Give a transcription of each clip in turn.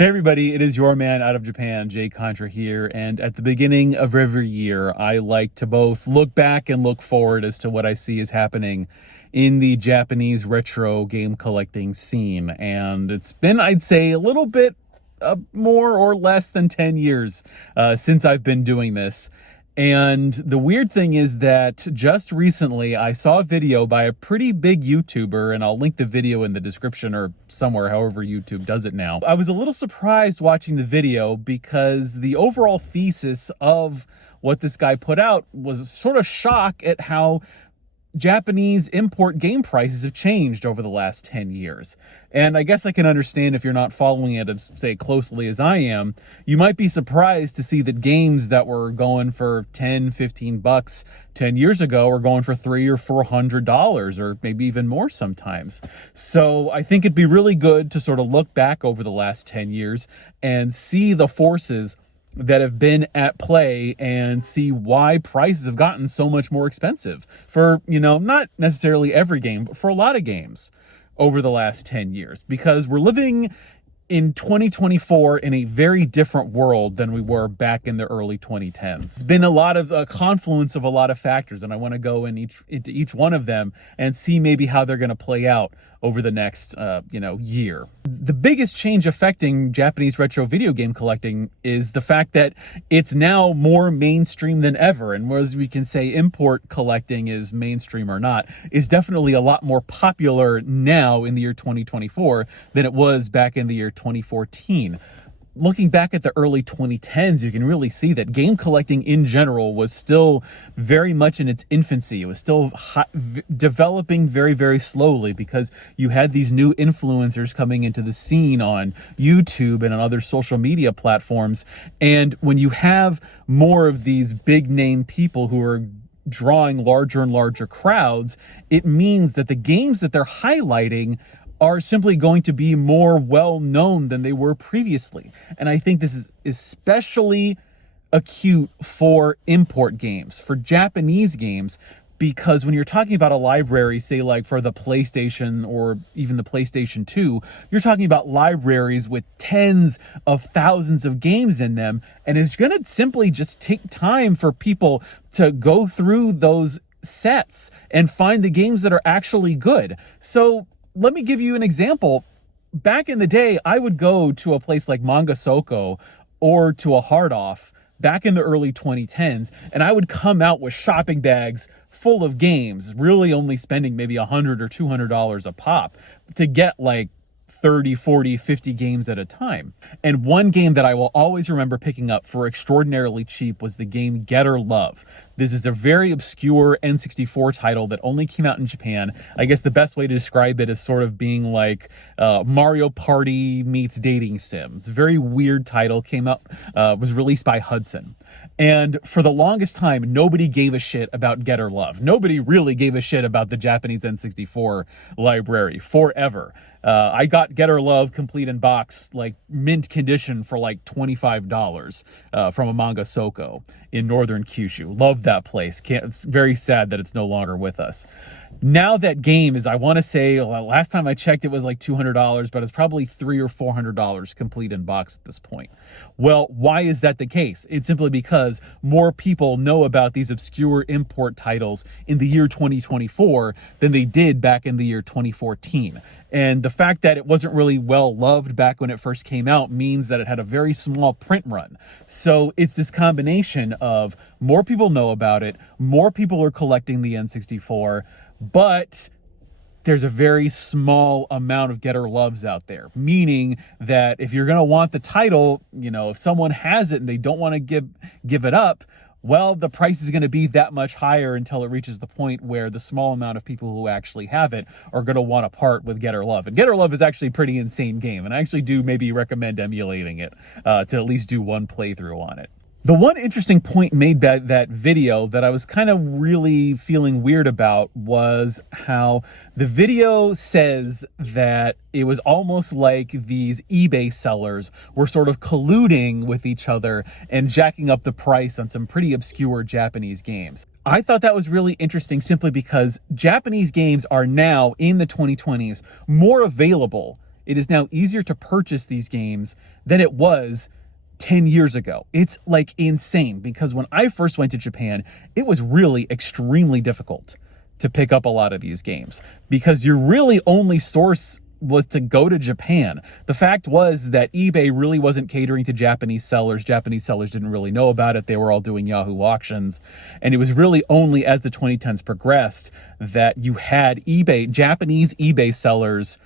Hey everybody, it is your man out of Japan, Jay Contra here, and at the beginning of every year, I like to both look back and look forward as to what I see is happening in the Japanese retro game collecting scene. And it's been, I'd say, a little bit more or less than 10 years since I've been doing this. And the weird thing is that just recently I saw a video by a pretty big YouTuber, and I'll link the video in the description or somewhere, however YouTube does it now. I was a little surprised watching the video because the overall thesis of what this guy put out was sort of shock at how Japanese import game prices have changed over the last 10 years. And I guess I can understand if you're not following it as, say, closely as I am, you might be surprised to see that games that were going for 10, 15 bucks 10 years ago are going for $300 or $400 or maybe even more sometimes. So I think it'd be really good to sort of look back over the last 10 years and see the forces that have been at play and see why prices have gotten so much more expensive for, not necessarily every game, but for a lot of games over the last 10 years, because we're living in 2024 in a very different world than we were back in the early 2010s. It's been a lot of a confluence of a lot of factors, and I want to go into each one of them and see maybe how they're going to play out over the next, year. The biggest change affecting Japanese retro video game collecting is the fact that it's now more mainstream than ever. And whereas we can say import collecting is mainstream or not, is definitely a lot more popular now in the year 2024 than it was back in the year 2014. Looking back at the early 2010s, you can really see that game collecting in general was still very much in its infancy. It was still developing very, very slowly because you had these new influencers coming into the scene on YouTube and on other social media platforms. And when you have more of these big name people who are drawing larger and larger crowds, it means that the games that they're highlighting are simply going to be more well-known than they were previously. And I think this is especially acute for import games, for Japanese games, because when you're talking about a library, say like for the PlayStation or even the PlayStation 2, you're talking about libraries with tens of thousands of games in them, and it's going to simply just take time for people to go through those sets and find the games that are actually good. So let me give you an example. Back in the day, I would go to a place like Manga Soko or to a Hard Off back in the early 2010s, and I would come out with shopping bags full of games, really only spending maybe $100 or $200 a pop to get like 30, 40, 50 games at a time. And one game that I will always remember picking up for extraordinarily cheap was the game Getter Love. This is a very obscure N64 title that only came out in Japan. I guess the best way to describe it is sort of being like Mario Party meets dating sim. It's a very weird title, was released by Hudson. And for the longest time, nobody gave a shit about Getter Love. Nobody really gave a shit about the Japanese N64 library forever. I got Getter Love complete in box, like mint condition, for like $25 from a Manga Soko in northern Kyushu. Loved that place. It's very sad that it's no longer with us. Now that game is, I want to say, last time I checked, it was like $200, but it's probably $300 or $400 complete in box at this point. Well, why is that the case? It's simply because more people know about these obscure import titles in the year 2024 than they did back in the year 2014. And the fact that it wasn't really well loved back when it first came out means that it had a very small print run. So it's this combination of more people know about it, more people are collecting the N64, but there's a very small amount of Getter Loves out there, meaning that if you're going to want the title, if someone has it and they don't want to give it up, well, the price is going to be that much higher until it reaches the point where the small amount of people who actually have it are going to want to part with Getter Love. And Getter Love is actually a pretty insane game, and I actually do maybe recommend emulating it to at least do one playthrough on it. The one interesting point made by that video that I was kind of really feeling weird about was how the video says that it was almost like these eBay sellers were sort of colluding with each other and jacking up the price on some pretty obscure Japanese games. I thought that was really interesting simply because Japanese games are now, in the 2020s, more available it is now easier to purchase these games than it was 10 years ago. It's like insane, because when I first went to Japan, it was really extremely difficult to pick up a lot of these games because your really only source was to go to Japan. The fact was that eBay really wasn't catering to Japanese sellers. Japanese sellers didn't really know about it. They were all doing Yahoo auctions. And it was really only as the 2010s progressed that you had Japanese eBay sellers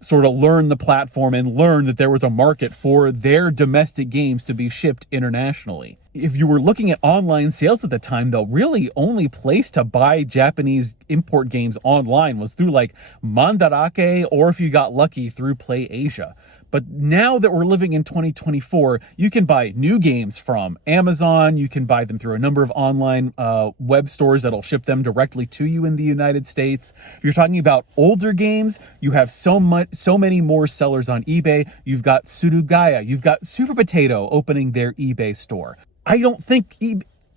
sort of learn the platform and learn that there was a market for their domestic games to be shipped internationally. If you were looking at online sales at the time, though, really only place to buy Japanese import games online was through like Mandarake, or if you got lucky, through PlayAsia. But now that we're living in 2024, you can buy new games from Amazon. You can buy them through a number of online web stores that'll ship them directly to you in the United States. If you're talking about older games, you have so many more sellers on eBay. You've got Surugaya. You've got Super Potato opening their eBay store. I don't think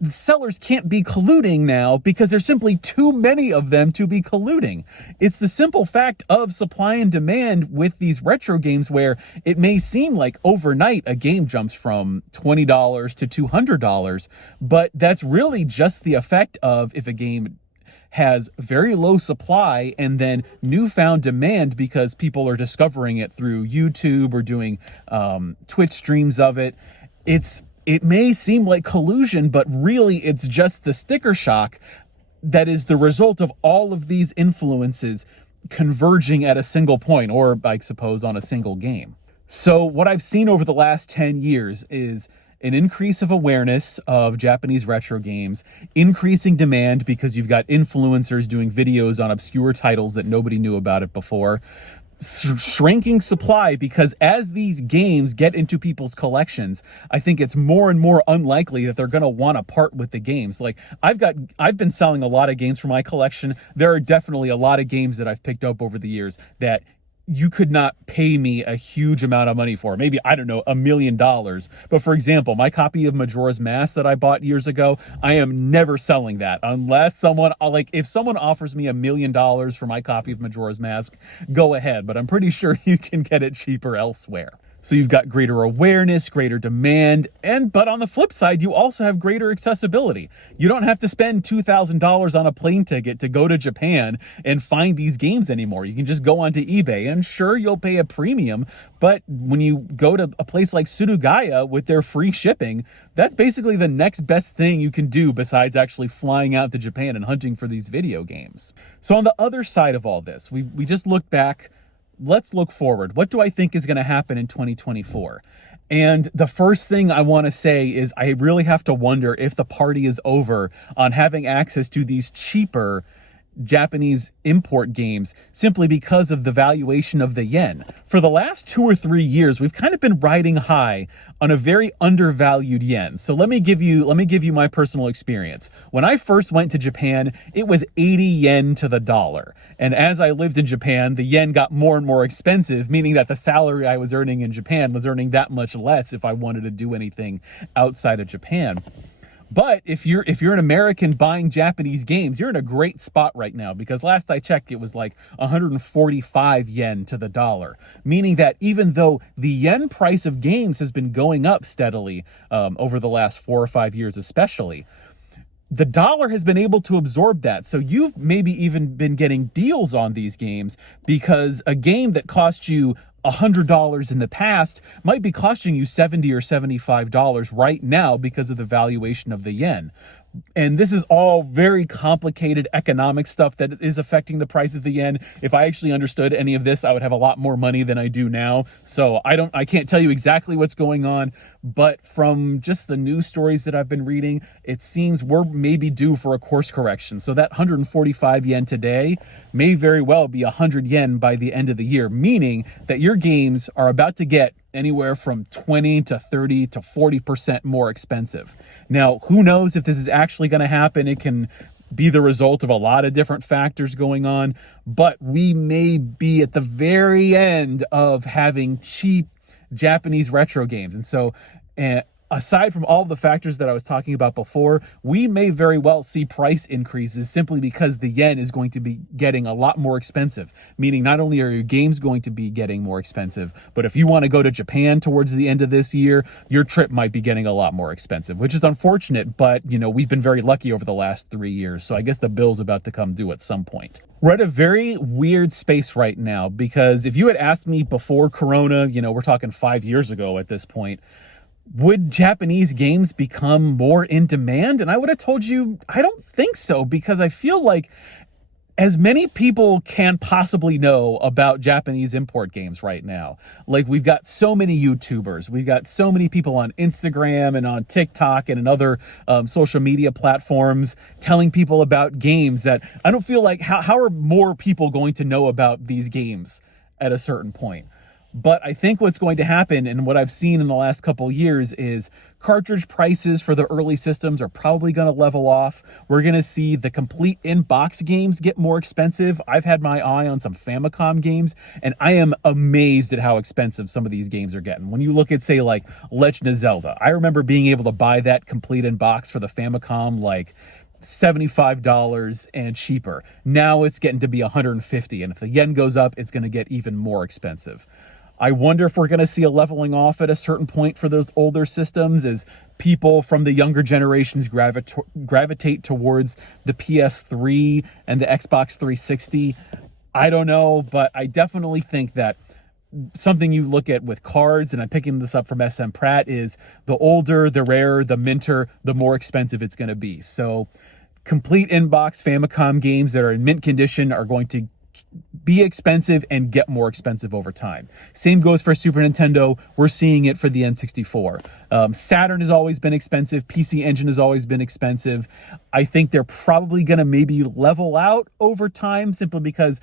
sellers can't be colluding now because there's simply too many of them to be colluding. It's the simple fact of supply and demand with these retro games, where it may seem like overnight a game jumps from $20 to $200, but that's really just the effect of if a game has very low supply and then newfound demand because people are discovering it through YouTube or doing Twitch streams of it. It may seem like collusion, but really it's just the sticker shock that is the result of all of these influences converging at a single point, or I suppose on a single game. So what I've seen over the last 10 years is an increase of awareness of Japanese retro games, increasing demand because you've got influencers doing videos on obscure titles that nobody knew about it before, shrinking supply because as these games get into people's collections, I think it's more and more unlikely that they're going to want to part with the games. Like I've been selling a lot of games for my collection. There are definitely a lot of games that I've picked up over the years that you could not pay me a huge amount of money for. Maybe, I don't know, $1 million. But for example, my copy of Majora's Mask that I bought years ago, I am never selling that unless if someone offers me $1 million for my copy of Majora's Mask, go ahead. But I'm pretty sure you can get it cheaper elsewhere. So you've got greater awareness, greater demand, but on the flip side, you also have greater accessibility. You don't have to spend $2,000 on a plane ticket to go to Japan and find these games anymore. You can just go onto eBay, and sure, you'll pay a premium, but when you go to a place like Surugaya with their free shipping, that's basically the next best thing you can do besides actually flying out to Japan and hunting for these video games. So on the other side of all this, we just look back. Let's look forward. What do I think is going to happen in 2024? And the first thing I want to say is I really have to wonder if the party is over on having access to these cheaper Japanese import games simply because of the valuation of the yen. For the last 2 or 3 years, we've kind of been riding high on a very undervalued yen. So let me give you my personal experience. When I first went to Japan, it was 80 yen to the dollar. And as I lived in Japan, the yen got more and more expensive, meaning that the salary I was earning in Japan was earning that much less if I wanted to do anything outside of Japan. But if you're an American buying Japanese games, you're in a great spot right now, because last I checked, it was like 145 yen to the dollar, meaning that even though the yen price of games has been going up steadily over the last 4 or 5 years especially, the dollar has been able to absorb that. So you've maybe even been getting deals on these games because a game that cost you $100 in the past might be costing you $70 or $75 right now because of the valuation of the yen. And this is all very complicated economic stuff that is affecting the price of the yen. If I actually understood any of this, I would have a lot more money than I do now. So I can't tell you exactly what's going on, but from just the news stories that I've been reading, it seems we're maybe due for a course correction. So that 145 yen today may very well be 100 yen by the end of the year, meaning that your games are about to get anywhere from 20 to 30 to 40% more expensive. Now, who knows if this is actually going to happen? It can be the result of a lot of different factors going on, but we may be at the very end of having cheap Japanese retro games. And so aside from all of the factors that I was talking about before, we may very well see price increases simply because the yen is going to be getting a lot more expensive. Meaning not only are your games going to be getting more expensive, but if you want to go to Japan towards the end of this year, your trip might be getting a lot more expensive, which is unfortunate, but we've been very lucky over the last 3 years. So I guess the bill's about to come due at some point. We're at a very weird space right now, because if you had asked me before Corona, we're talking 5 years ago at this point, would Japanese games become more in demand? And I would have told you, I don't think so, because I feel like as many people can possibly know about Japanese import games right now. Like, we've got so many YouTubers, we've got so many people on Instagram and on TikTok and in other social media platforms telling people about games that I don't feel like, how are more people going to know about these games at a certain point? But I think what's going to happen, and what I've seen in the last couple of years, is cartridge prices for the early systems are probably going to level off. We're going to see the complete in-box games get more expensive. I've had my eye on some Famicom games, and I am amazed at how expensive some of these games are getting. When you look at, say, like Legend of Zelda, I remember being able to buy that complete in-box for the Famicom, like $75 and cheaper. Now it's getting to be $150, and if the yen goes up, it's going to get even more expensive. I wonder if we're going to see a leveling off at a certain point for those older systems as people from the younger generations gravitate towards the PS3 and the Xbox 360. I don't know, but I definitely think that something you look at with cards, and I'm picking this up from SM Pratt, is the older, the rarer, the minter, the more expensive it's going to be. So complete in-box Famicom games that are in mint condition are going to be expensive and get more expensive over time. Same goes for Super Nintendo. We're seeing it for the N64. Saturn has always been expensive. PC Engine has always been expensive. I think they're probably going to maybe level out over time, simply because,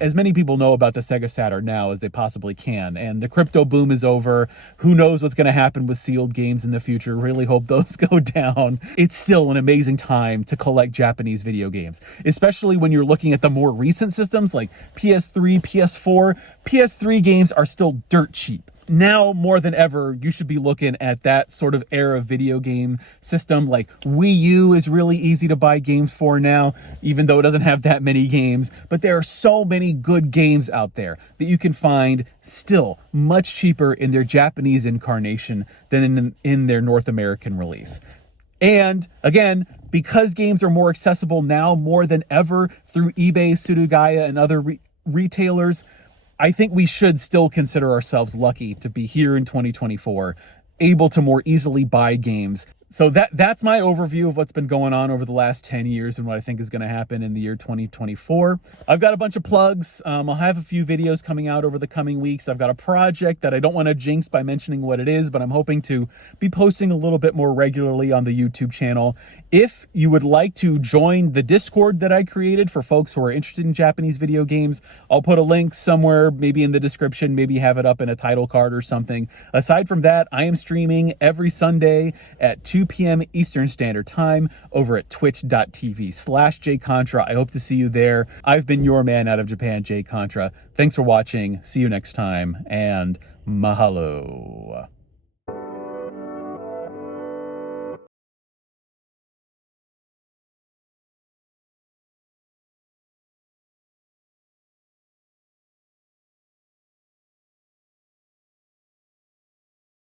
as many people know about the Sega Saturn now as they possibly can. And the crypto boom is over. Who knows what's going to happen with sealed games in the future? Really hope those go down. It's still an amazing time to collect Japanese video games, especially when you're looking at the more recent systems like PS3, PS4. PS3 games are still dirt cheap. Now more than ever, you should be looking at that sort of era of video game system. Like Wii U is really easy to buy games for now, even though it doesn't have that many games. But there are so many good games out there that you can find still much cheaper in their Japanese incarnation than in their North American release. And again, because games are more accessible now more than ever through eBay, Surugaya, and other retailers, I think we should still consider ourselves lucky to be here in 2024, able to more easily buy games. So that's my overview of what's been going on over the last 10 years and what I think is going to happen in the year 2024. I've got a bunch of plugs. I'll have a few videos coming out over the coming weeks. I've got a project that I don't want to jinx by mentioning what it is, but I'm hoping to be posting a little bit more regularly on the YouTube channel. If you would like to join the Discord that I created for folks who are interested in Japanese video games, I'll put a link somewhere, maybe in the description, maybe have it up in a title card or something. Aside from that, I am streaming every Sunday at 2 p.m. Eastern Standard Time over at twitch.tv/JContra. I hope to see you there. I've been your man out of Japan, Jay Contra. Thanks for watching. See you next time, and mahalo.